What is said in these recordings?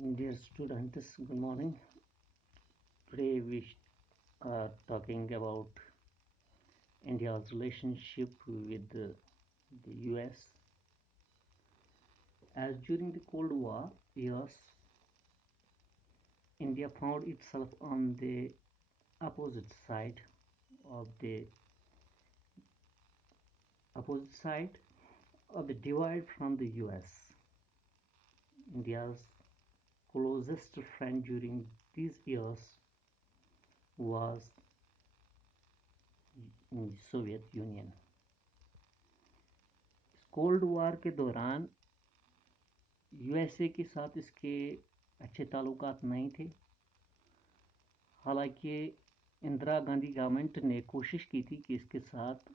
Dear students, good morning. Today we are talking about India's relationship with the US. As during the Cold War years, India found itself on the opposite side of the opposite side of the divide from the US. India's closest friend during these years was Soviet Union. Cold war के दौरान यूएसए के साथ इसके अच्छे ताल्लुकात नहीं थे। हालांकि इंदिरा गांधी गवर्नमेंट ने कोशिश की थी कि इसके साथ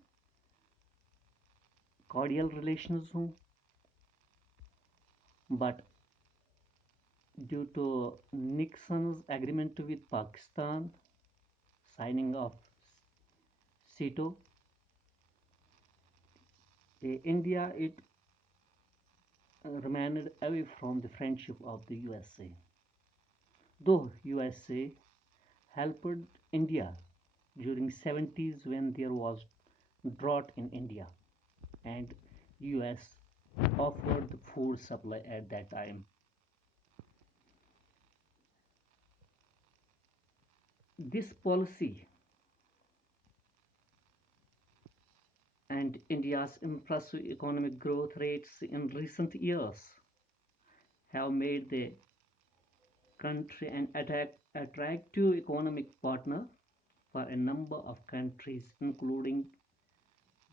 कॉर्डियल रिलेशंस हों, but due to Nixon's agreement with Pakistan, signing of SEATO, India it remained away from the friendship of the USA. Though USA helped India during 70s when there was drought in India and US offered the food supply at that time. This policy and India's impressive economic growth rates in recent years have made the country an attractive economic partner for a number of countries, including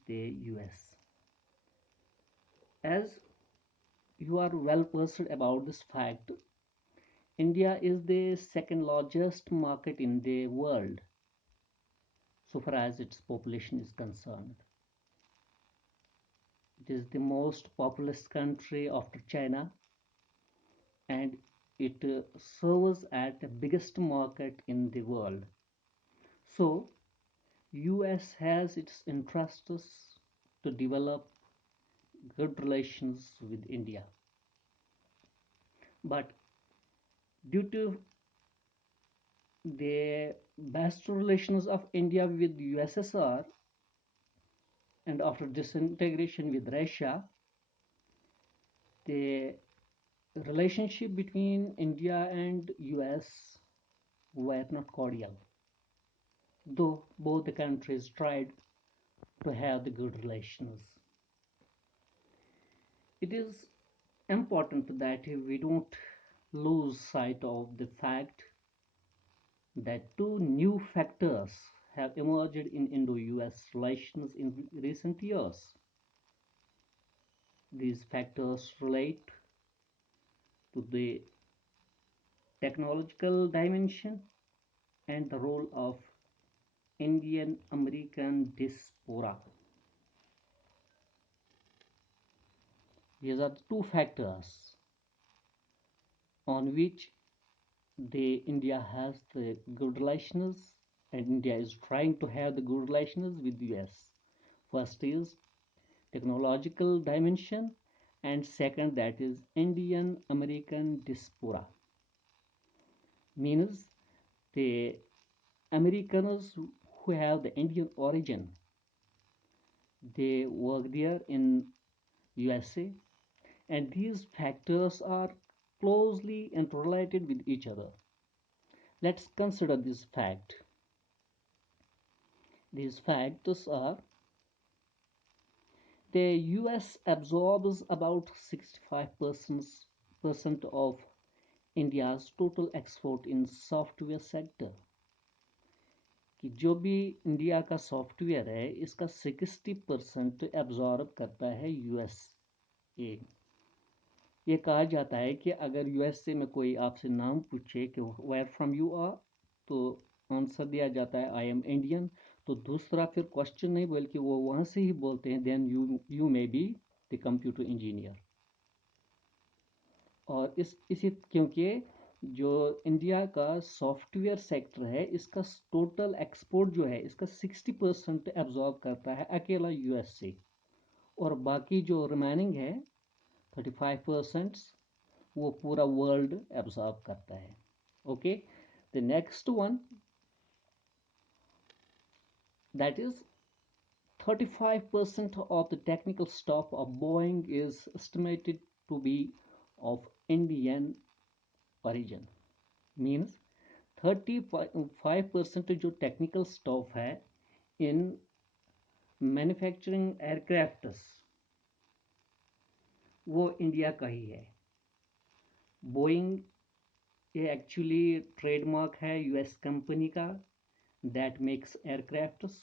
the US. As you are well versed about this fact, India is the second largest market in the world so far as its population is concerned. It is the most populous country after China, and it serves as the biggest market in the world. So, US has its interests to develop good relations with India. But due to the best relations of India with USSR and after disintegration with Russia, the relationship between India and US were not cordial, though both the countries tried to have the good relations. It is important that we don't lose sight of the fact that two new factors have emerged in Indo-US relations in recent years. These factors relate to the technological dimension and the role of Indian American diaspora. These are the two factors on which the India has the good relations and India is trying to have the good relations with the US. First is technological dimension and second that is Indian American diaspora. Means the Americans who have the Indian origin, they work there in USA, and these factors are closely interrelated with each other. Let's consider this fact. These factors are the US absorbs about 65% of India's total export in software sector, कि जो भी इंडिया का सॉफ्टवेयर है इसका 60% एब्जॉर्ब करता है यूएसए। ये कहा जाता है कि अगर यूएसए में कोई आपसे नाम पूछे कि वेयर फ्रॉम यू आर, तो आंसर दिया जाता है आई एम इंडियन। तो दूसरा फिर क्वेश्चन नहीं बल्कि वो वहाँ से ही बोलते हैं then you may be the computer engineer. और इसी क्योंकि जो इंडिया का सॉफ्टवेयर सेक्टर है इसका टोटल एक्सपोर्ट जो है इसका 60% एब्जॉर्ब करता है अकेला यूएस से, और बाकी जो रिमेनिंग है 35% वो पूरा वर्ल्ड एब्जॉर्ब करता है। Okay, the next one that is 35% of the technical staff of Boeing is estimated to be of Indian origin. Means 35% जो टेक्निकल स्टाफ है इन मैन्युफैक्चरिंग एयरक्राफ्ट्स वो इंडिया का ही है। बोइंग ये एक्चुअली ट्रेडमार्क है यूएस कंपनी का that makes aircrafts.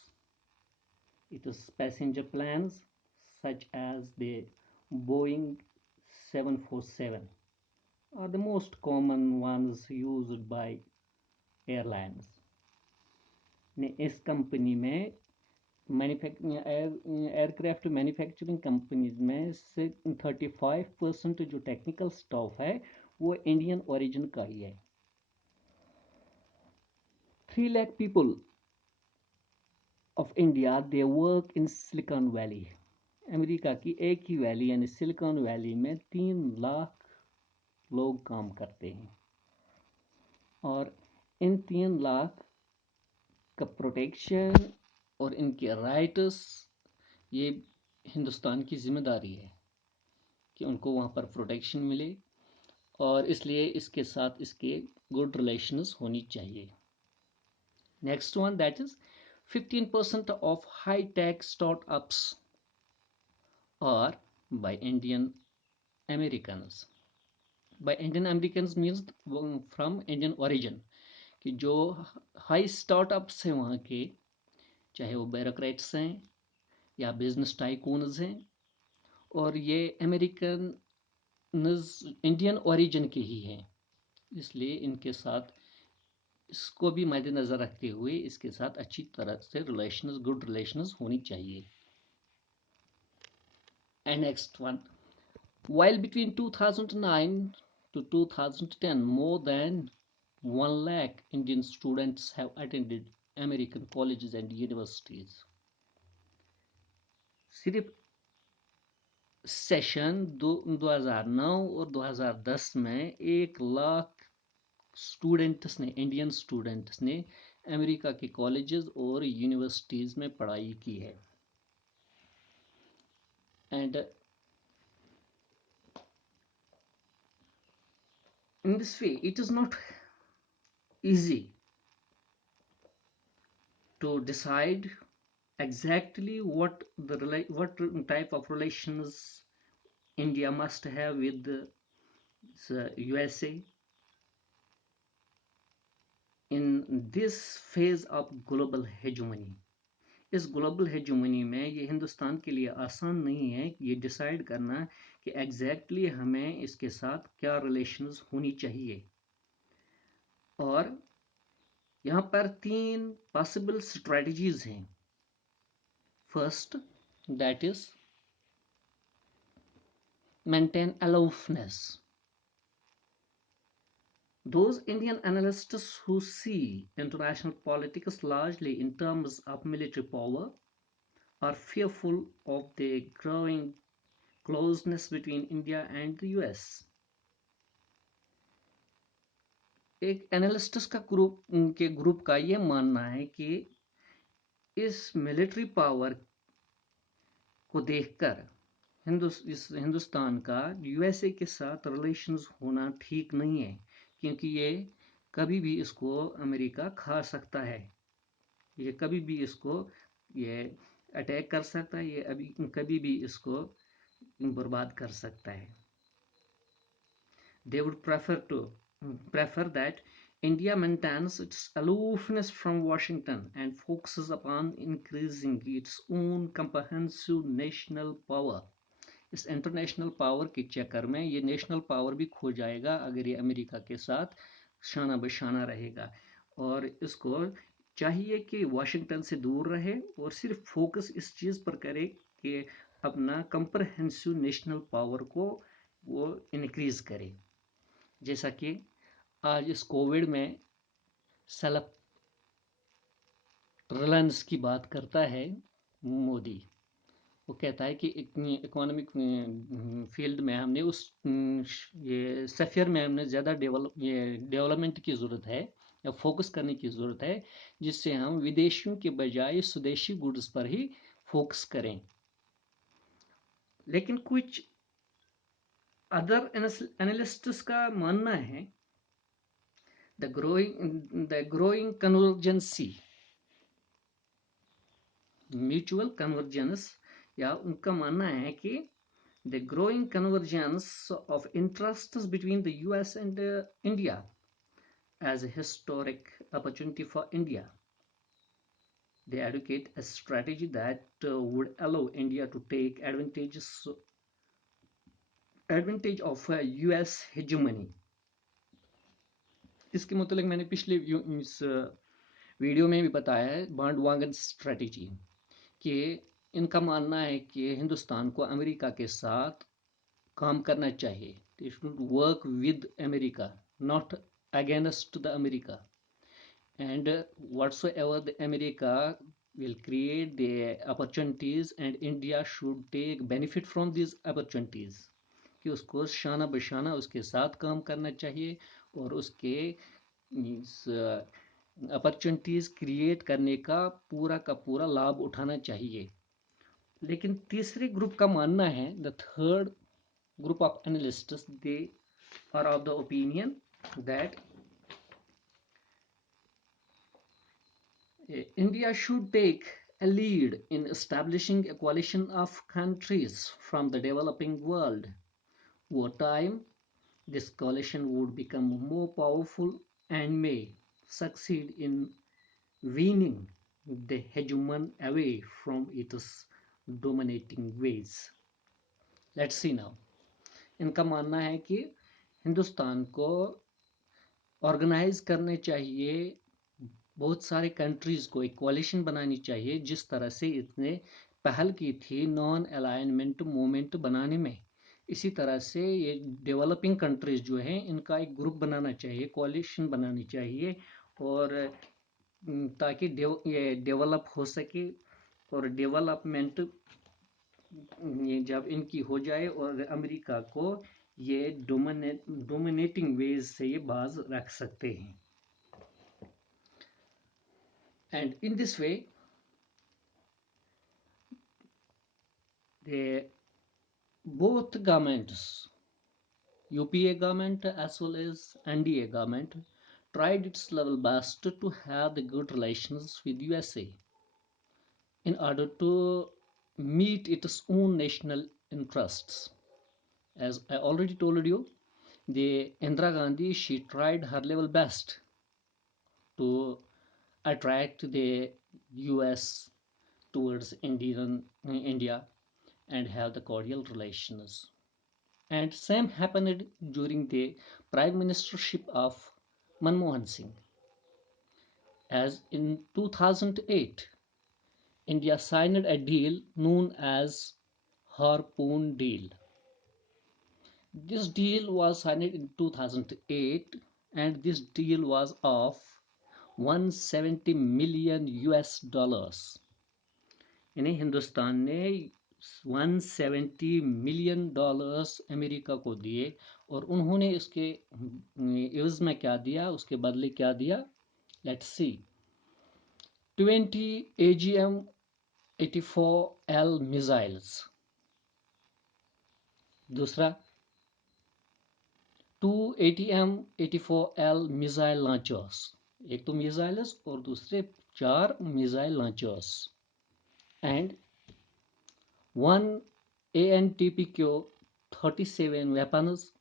It is passenger planes such as the Boeing 747 are the most common ones used by airlines. ने इस कंपनी में एयरक्राफ्ट मैन्युफैक्चरिंग कंपनीज में से 35% जो टेक्निकल स्टाफ है वो इंडियन ओरिजिन का ही है। 3 lakh people of India they work in silicon valley. America की एक ही वैली यानी सिलिकॉन वैली में 3 लाख लोग काम करते हैं और इन 3 लाख का प्रोटेक्शन और इनके राइट्स ये हिंदुस्तान की जिम्मेदारी है कि उनको वहाँ पर प्रोटेक्शन मिले और इसलिए इसके साथ इसके गुड रिलेशंस होनी चाहिए। Next one that is 15% of high tech startups are by Indian Americans. By Indian Americans means from Indian origin कि जो हाई स्टार्टअप्स हैं वहाँ के, चाहे वो ब्यूरोक्रेट्स हैं या बिजनेस टाइकून्स हैं, और ये अमेरिकन इंडियन ओरिजिन के ही हैं, इसलिए इनके साथ इसको भी मद्देनज़र रखते हुए इसके साथ अच्छी तरह से रिलेशंस गुड रिलेशंस होनी चाहिए। And next one while between 2009 to 2010 more than 1 lakh Indian students have attended American colleges and universities। सिर्फ सेशन 2009 और 2010 में 1 लाख स्टूडेंट्स ने इंडियन स्टूडेंट्स ने अमेरिका के कॉलेजेस और यूनिवर्सिटीज़ में पढ़ाई की है। And in this way it is not easy to decide exactly what type of relations India must have with the USA in this phase of global hegemony। इस ग्लोबल हेजुमनी में ये हिंदुस्तान के लिए आसान नहीं है ये डिसाइड करना कि एग्जैक्टली हमें इसके साथ क्या रिलेशंस होनी चाहिए। और यहाँ पर 3 पॉसिबल स्ट्रेटजीज हैं। First that is maintain aloofness। Those Indian analysts who see international politics largely in terms of military power are fearful of the growing closeness between India and the US। एक एनालिस्ट्स का ग्रुप का ये मानना है कि इस military power को देखकर हिंदुस्तान का यूएसए के साथ रिलेशंस होना ठीक नहीं है, क्योंकि ये कभी भी इसको अमेरिका खा सकता है, ये कभी भी इसको ये अटैक कर सकता है, ये अभी कभी भी इसको बर्बाद कर सकता है। They would prefer that India maintains its aloofness from Washington and focuses upon increasing its own comprehensive national power। इस इंटरनेशनल पावर के चक्कर में ये नेशनल पावर भी खो जाएगा अगर ये अमेरिका के साथ शाना बशाना रहेगा, और इसको चाहिए कि वाशिंगटन से दूर रहे और सिर्फ फोकस इस चीज़ पर करे कि अपना कंप्रहेंसिव नेशनल पावर को वो इनक्रीज करे। जैसा कि आज इस कोविड में सेल्फ रिलायंस की बात करता है मोदी, वो कहता है कि इकोनॉमिक फील्ड में हमने उस ये सफियर में हमने ज़्यादा डेवलपमेंट की ज़रूरत है या फोकस करने की ज़रूरत है, जिससे हम विदेशियों के बजाय स्वदेशी गुड्स पर ही फोकस करें। लेकिन कुछ अदर एनालिस्ट्स का मानना है द ग्रोइंग कन्वर्जेंसी म्यूचुअल कन्वर्जेंस, या उनका मानना है कि the growing convergence of interests between the US and India as a historic opportunity for India. They advocate a strategy that would allow India to take advantage of US hegemony. इसके मतलब मैंने पिछले इस वीडियो में भी बताया है बांडवांगन स्ट्रेटेजी, कि इनका मानना है कि हिंदुस्तान को अमेरिका के साथ काम करना चाहिए. They should work with America, not against the America. And whatsoever the America will create the opportunities, and India should take benefit from these opportunities. कि उसको शाना बशाना उसके साथ काम करना चाहिए और उसके अपॉर्चुनिटीज क्रिएट करने का पूरा लाभ उठाना चाहिए. लेकिन तीसरे ग्रुप का मानना है, the third group of analysts, they are of the opinion that India should take a lead in establishing a coalition of countries from the developing world. Over time, this coalition would become more powerful and may succeed in weaning the hegemon away from its dominating ways. Let's see now. इनका मानना है कि हिंदुस्तान को ऑर्गेनाइज करने चाहिए, बहुत सारे कंट्रीज को एक कोalition बनानी चाहिए, जिस तरह से इसने पहल की थी नॉन अलाइनमेंट मूवमेंट बनाने में. इसी तरह से ये डेवलपिंग कंट्रीज जो हैं इनका एक ग्रुप बनाना चाहिए, कोalition बनानी चाहिए, और ताकि ये डेवलप हो सके, और डेवलपमेंट ये जब इनकी हो जाए और अमेरिका को ये डोमिनेटिंग वेज से ये बाज रख सकते हैं. And in this way, both governments, UPA government as well as NDA government, tried its level best to have the good relations with USA in order to meet its own national interests. As I already told you, the Indira Gandhi, she tried her level best to attract the US towards India and have the cordial relations. And same happened during the prime ministership of Manmohan Singh. As in 2008, India signed a deal known as Harpoon Deal. This deal was signed in 2008, and this deal was of 170 million US dollars. यानी हिंदुस्तान ने 170 million dollars America को दिए, और उन्होंने इसके एवज में क्या दिया, उसके बदले क्या दिया. Let's see. 20 AGM 84L missiles. दूसरा 2 ATM 84L मिसाइल लॉन्चर्स. एक तो मिसाइल्स और दूसरे 4 missile launchers. And 1 ANTPQ 37 weapons.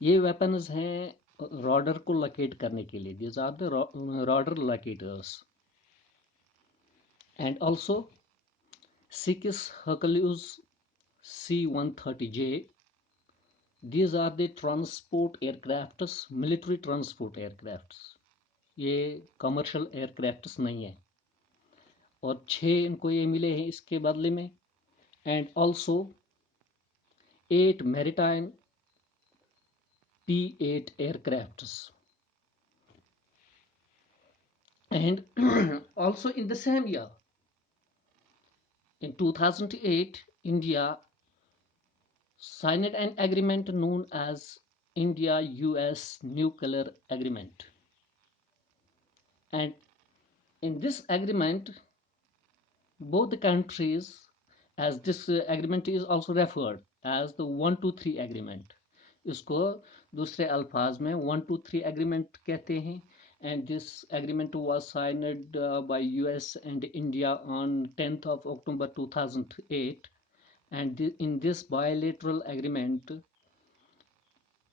ये वेपन्स हैं रॉडर को लोकेट करने के लिए. This are the radar locators. And also 6 Hercules C-130J. These are the transport aircrafts, military transport aircrafts. ये कमर्शियल एयरक्राफ्ट्स नहीं है, और 6 इनको ये मिले हैं इसके बदले में. And also 8 maritime P-8 aircrafts. And also in the same year, In 2008, India signed an agreement known as India-US Nuclear Agreement. And in this agreement, both the countries, as this agreement is also referred as the 123 agreement, इसको दूसरे अल्फाज में 123 agreement कहते हैं. And this agreement was signed by US and India on 10th of October 2008. And in this bilateral agreement,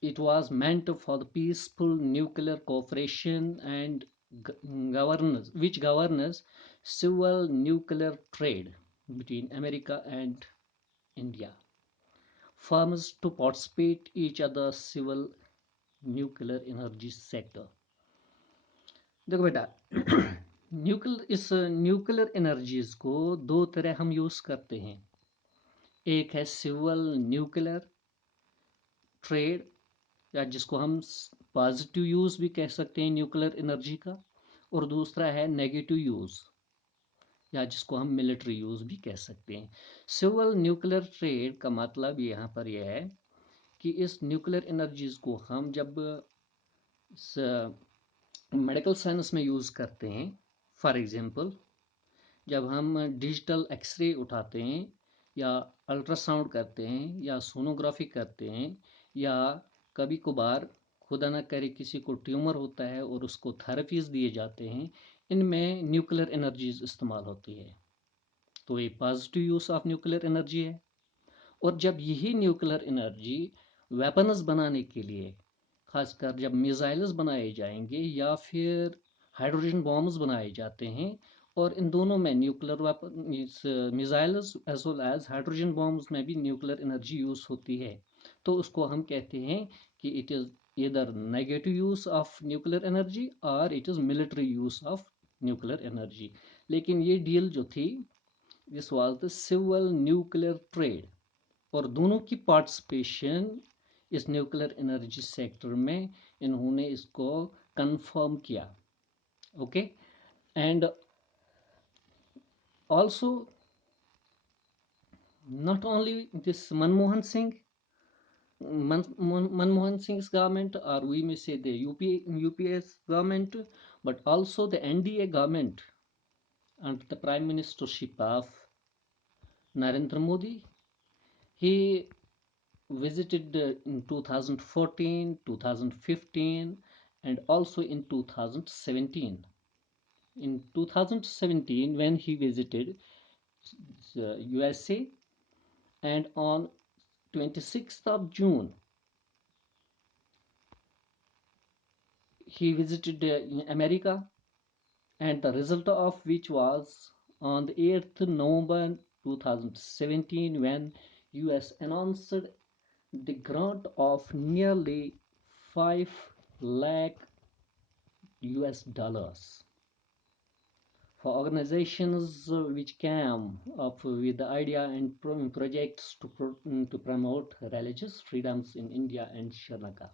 it was meant for the peaceful nuclear cooperation and governance, which governs civil nuclear trade between America and India. Firms to participate each other's civil nuclear energy sector. देखो बेटा, nuclear energies को दो तरह हम यूज करते हैं. एक है सिविल न्यूक्लियर ट्रेड, या जिसको हम पॉजिटिव यूज भी कह सकते हैं न्यूक्लियर एनर्जी का, और दूसरा है नेगेटिव यूज, या जिसको हम मिलिट्री यूज भी कह सकते हैं. सिविल न्यूक्लियर ट्रेड का मतलब यहाँ पर यह है कि इस न्यूक्लियर एनर्जीज को हम जब मेडिकल साइंस में यूज करते हैं, फॉर एग्जांपल जब हम डिजिटल एक्सरे उठाते हैं या अल्ट्रासाउंड करते हैं या सोनोग्राफी करते हैं, या कभी कभार खुदा न करे किसी को ट्यूमर होता है और उसको थेरेपीज दिए जाते हैं, इनमें न्यूक्लियर एनर्जीज इस्तेमाल होती है. तो ये positive use of nuclear energy है. और जब यही न्यूक्लियर एनर्जी वेपन्स बनाने के लिए, खासकर जब मिसाइल्स बनाए जाएंगे या फिर हाइड्रोजन बॉम्ब्स बनाए जाते हैं, और इन दोनों में nuclear weapon missiles as well as hydrogen bombs में भी न्यूक्लियर एनर्जी यूज होती है, तो उसको हम कहते हैं कि it is either negative use of nuclear energy और it is military use of nuclear energy. लेकिन ये डील जो थी, this was the civil nuclear trade, और दोनों की पार्टिसिपेशन इस न्यूक्लियर एनर्जी सेक्टर में इन्होंने इसको कंफर्म किया. Okay. And also not only this Manmohan Singh's government, or we may say the UPS government, but also the NDA government under the prime ministership of Narendra Modi. He visited in 2014, 2015, and also in 2017. In 2017, when he visited USA, and on 26th of June, he visited America, and the result of which was on the 8th November 2017, when US announced the grant of nearly 5 lakh US dollars for organizations which came up with the idea and projects to promote religious freedoms in India and Sri Lanka.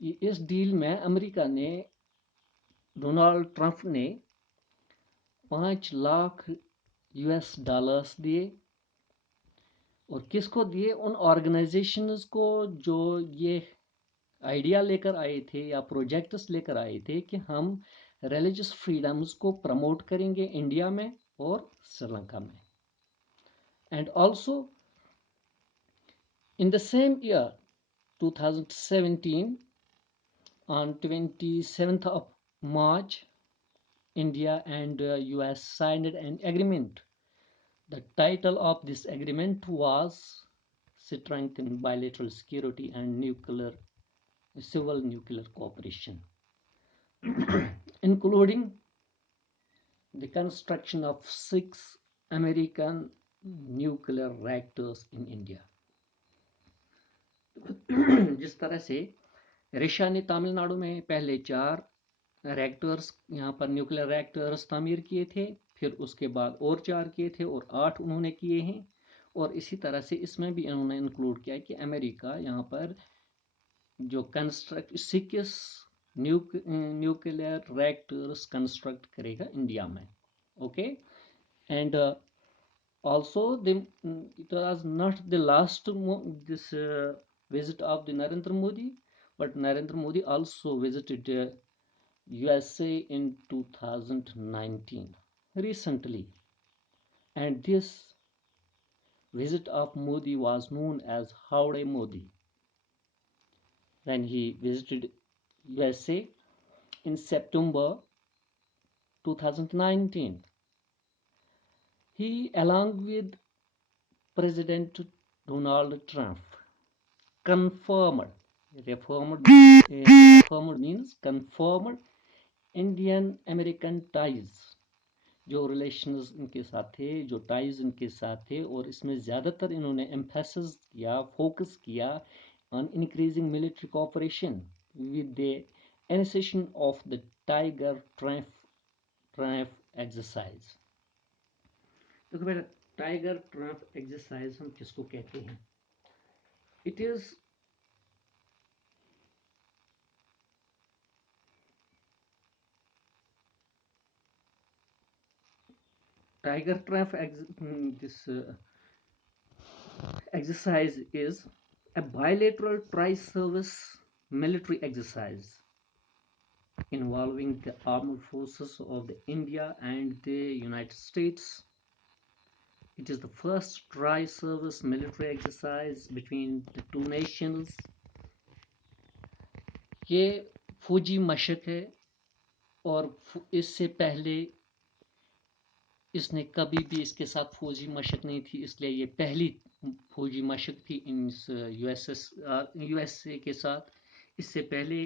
इस डील में अमेरिका ने, Donald Trump ने 5 lakh US dollars दिए. और किसको दिए? उन ऑर्गेनाइजेशंस को जो ये आइडिया लेकर आए थे या प्रोजेक्ट्स लेकर आए थे कि हम रिलीजियस फ्रीडम्स को प्रमोट करेंगे इंडिया में और श्रीलंका में. And also in the same year 2017, on 27th of March, India and US signed an agreement. The title of this agreement was Strengthen Bilateral Security and Civil Nuclear Cooperation, including the construction of 6 American nuclear reactors in India. जिस तरह से रशिया ने तमिलनाडु में पहले 4 रिएक्टर्स, यहाँ पर nuclear reactors तामीर किए थे, फिर उसके बाद और 4 किए थे, और 8 उन्होंने किए हैं. और इसी तरह से इसमें भी इन्होंने इंक्लूड किया कि अमेरिका यहाँ पर जो कंस्ट्रक्ट 6 न्यूक्लियर रिएक्टर्स कंस्ट्रक्ट करेगा इंडिया में. Okay. And also, it was not the last this visit of the Narendra Modi, but Narendra Modi also visited USA in 2019 recently, and this visit of Modi was known as Howdy Modi when he visited USA in September 2019. He, along with President Donald Trump, confirmed reformed means confirmed Indian American ties, जो रिलेशंस इनके साथ थे, जो टाइज इनके साथ थे, और इसमें ज़्यादातर इन्होंने एम्फेसिस किया, फोकस किया on increasing military cooperation with the initiation of the tiger Triumph exercise. देखो बेटा, टाइगर ट्रायम्फ एक्सरसाइज हम किसको कहते हैं? It is tiger Triumph this exercise is a bilateral tri-service military exercise involving the armed forces of the India and the United States. It is the first tri-service military exercise between the two nations. ये फौजी मशक है, और इससे पहले इसने कभी भी इसके साथ फौजी मशक नहीं थी, इसलिए ये पहली फौजी मशक थी इन यूएसए के साथ। इससे पहले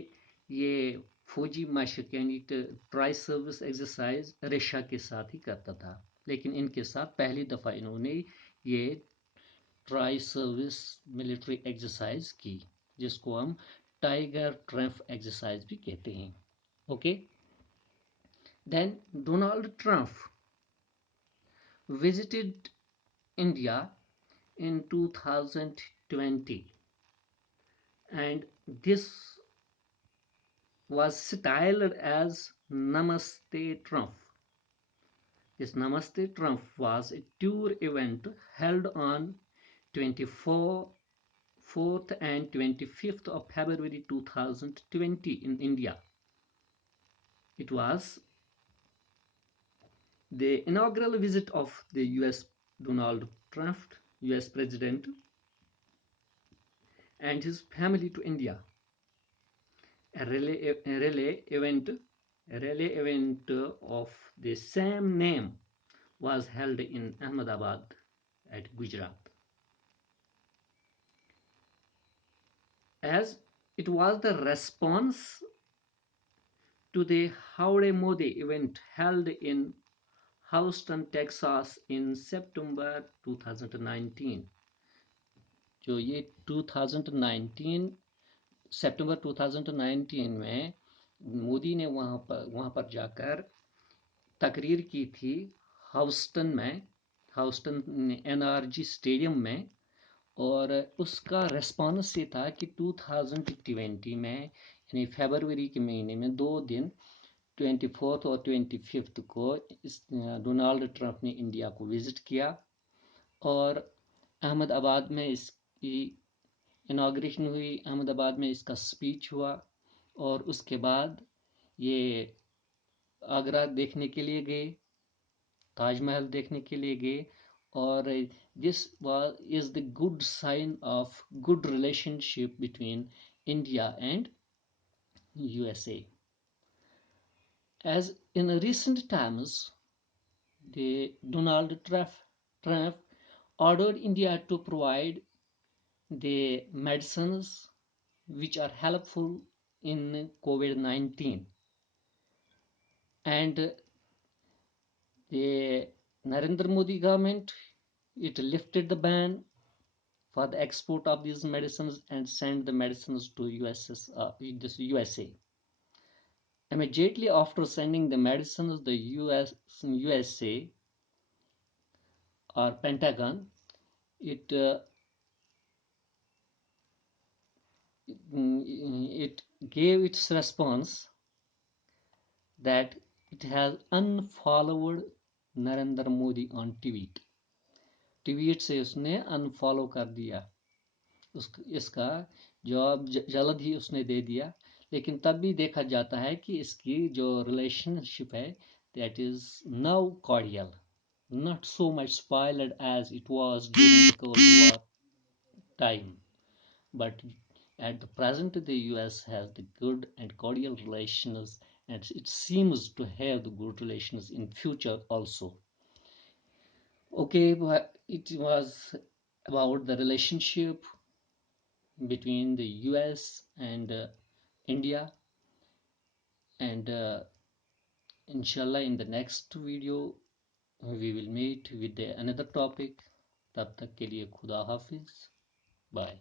ये फौजी मशक यानी ट्राई सर्विस एक्सरसाइज रशिया के साथ ही करता था, लेकिन इनके साथ पहली दफ़ा इन्होंने ये ट्राई सर्विस मिलिट्री एक्सरसाइज की, जिसको हम टाइगर ट्रम्प एक्सरसाइज भी कहते हैं। Okay, then Donald Trump visited India in 2020, and this was styled as Namaste Trump. This Namaste Trump was a tour event held on 24th and 25th of February 2020 in India. It was the inaugural visit of the US Donald Trump, US President, and his family to India. A relay event of the same name was held in Ahmedabad at Gujarat. As it was the response to the Howdy Modi event held in Houston, Texas in September 2019, जो ये 2019 सितंबर 2019 में मोदी ने वहाँ पर जाकर तकरीर की थी हाउस्टन एनआरजी स्टेडियम में, और उसका रेस्पॉन्स ये था कि 2020 में यानी फरवरी के महीने में 2 दिन 24th और 25th को डोनाल्ड ट्रंप ने इंडिया को विजिट किया, और अहमदाबाद में इसकी इनाग्रेशन हुई, अहमदाबाद में इसका स्पीच हुआ, और उसके बाद ये आगरा देखने के लिए गए, ताजमहल देखने के लिए गए, और this is the good sign of good relationship between India and USA. As in recent times, the Donald Trump ordered India to provide the medicines which are helpful in COVID-19, and the Narendra Modi government, it lifted the ban for the export of these medicines and sent the medicines to USA. Immediately after sending the medicines, the USA or Pentagon, it it gave its response that it has unfollowed Narendra Modi on tweet. Tweet से उसने अनफॉलो कर दिया, इसका जवाब जल्द ही उसने दे दिया। लेकिन तब भी देखा जाता है कि इसकी जो रिलेशनशिप है that is now cordial, not so much spoiled as it was during the Cold War time, but at the present the US has the good and cordial relations, and it seems to have the good relations in future also. Okay, but it was about the relationship between the US and India, and inshallah in the next video we will meet with another topic. तब तक के लिए खुदा हाफिज, बाय।